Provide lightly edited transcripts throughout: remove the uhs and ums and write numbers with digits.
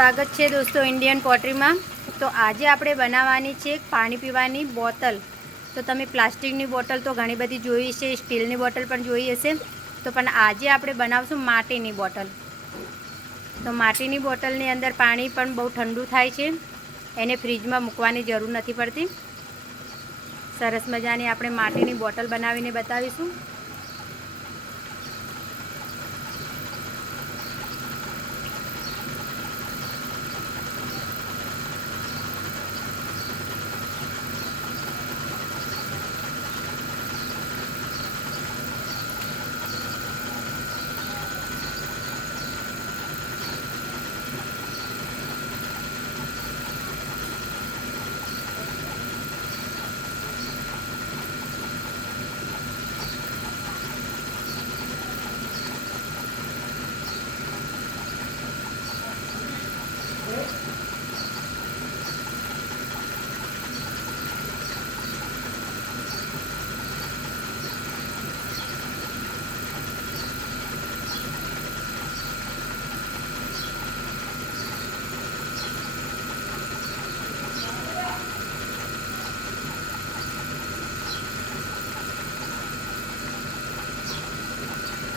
સ્વાગત છે દોસ્તો ઇન્ડિયન પોટરીમાં। તો આજે આપણે બનાવવાની છે પાણી પીવાની બોટલ। તો તમે પ્લાસ્ટિકની બોટલ તો ઘણી બધી જોઈ છે, સ્ટીલની બોટલ પણ જોઈ હશે, તો પણ આજે આપણે બનાવશું માટીની બોટલ। તો માટીની બોટલની અંદર પાણી પણ બહુ ઠંડુ થાય છે, એને ફ્રીજમાં મૂકવાની જરૂર નથી પડતી। સરસ મજાની આપણે માટીની બોટલ બનાવીને બતાવીશું।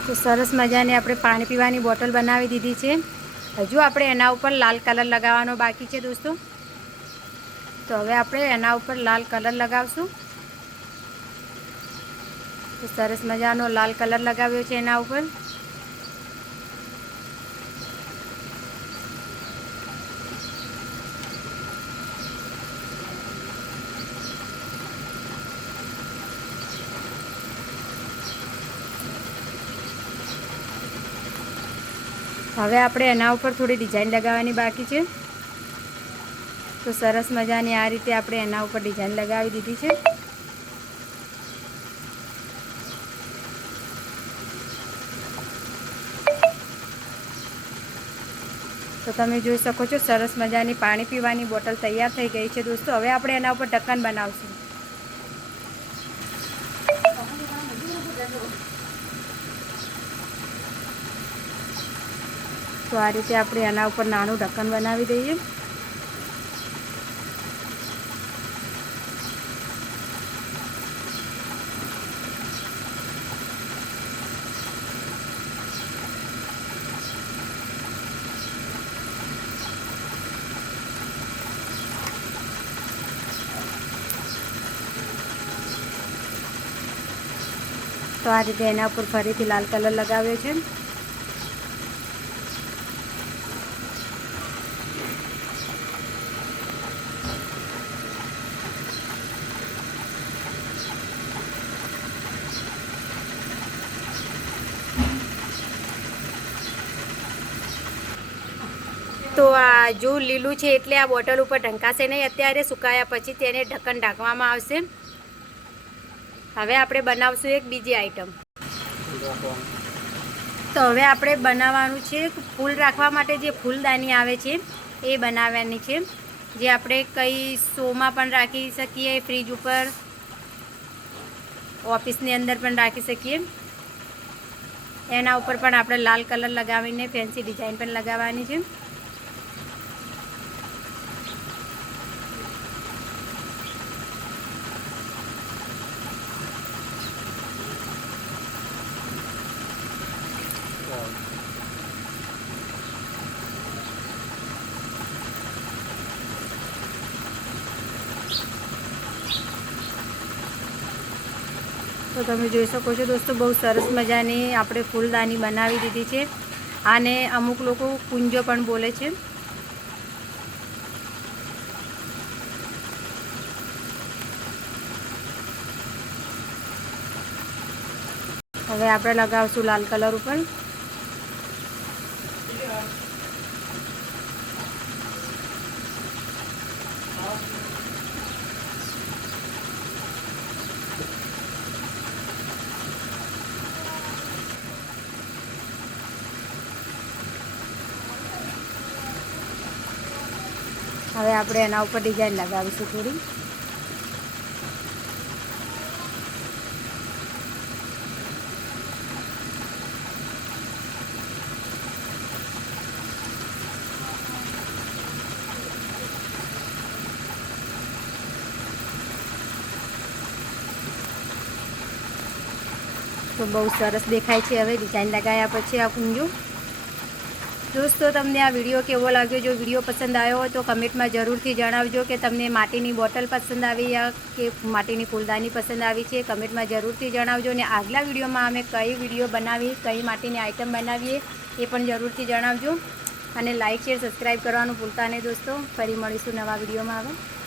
તો સરસ મજાની આપણે પાણી પીવાની બોટલ બનાવી દીધી છે। હજુ આપણે એના ઉપર લાલ કલર લગાવવાનો બાકી છે દોસ્તો। તો હવે આપણે એના ઉપર લાલ કલર લગાવશું। તો સરસ મજાનો લાલ કલર લગાવ્યો છે એના ઉપર। હવે આપણે એના ઉપર થોડી ડિઝાઇન લગાવવાની બાકી છે। તો સરસ મજાની આ રીતે આપણે એના ઉપર ડિઝાઇન લગાવી દીધી છે। તો તમે જોઈ શકો છો સરસ મજાની પાણી પીવાની બોટલ તૈયાર થઈ ગઈ છે દોસ્તો। હવે આપણે એના ઉપર ઢક્કન બનાવશું। તો આ રીતે આપણે એના ઉપર નાનું ઢક્કન બનાવી દઈએ। તો આ રીતે એના ઉપર ફરીથી લાલ કલર લગાવ્યો છે। તો આ જો લીલું છે એટલે આ બોટલ ઉપર ઢંકાશે નહીં, અત્યારે સુકાયા પછી તેને ઢક્કન ઢાંકવામાં આવશે। હવે આપણે બનાવશું એક બીજી આઈટમ। તો હવે આપણે બનાવવાનું છે ફૂલ રાખવા માટે જે ફૂલદાની આવે છે એ બનાવવાની છે, જે આપણે કઈ શોમાં પણ રાખી શકીએ, ફ્રીજ ઉપર, ઓફિસની અંદર પણ રાખી શકીએ। એના ઉપર પણ આપણે લાલ કલર લગાવીને ફેન્સી ડિઝાઇન પણ લગાવવાની છે। તો તમે જોઈ શકો છો દોસ્તો બહુ સરસ મજાની આપણે ફૂલદાની બનાવી દીધી છે। આને અમુક લોકો કુંજો પણ બોલે છે। હવે આપણે લગાવશું લાલ કલર ઉપર। હવે આપણે એના ઉપર ડિઝાઇન લગાવીશું થોડી। તો બહુ સરસ દેખાય છે. હવે ડિઝાઇન લગાવ્યા પછી આ કુંજું. દોસ્તો તમને આ વિડીયો કેવો લાગ્યો? જો વિડીયો પસંદ આવ્યો હોય તો કમેન્ટમાં જરૂરથી જણાવજો કે તમને માટીની બોટલ પસંદ આવી કે માટીની ફૂલદાની પસંદ આવી છે. કમેન્ટમાં જરૂરથી જણાવજો. અને આગલા વિડીયોમાં અમે કઈ વિડીયો બનાવી, કઈ માટીની આઈટમ બનાવીએ એ પણ જરૂરથી જણાવજો. અને લાઇક શેર સબસ્ક્રાઈબ કરવાનું ભૂલતા નહીં દોસ્તો. ફરી મળીશું નવા વિડીયોમાં. હવે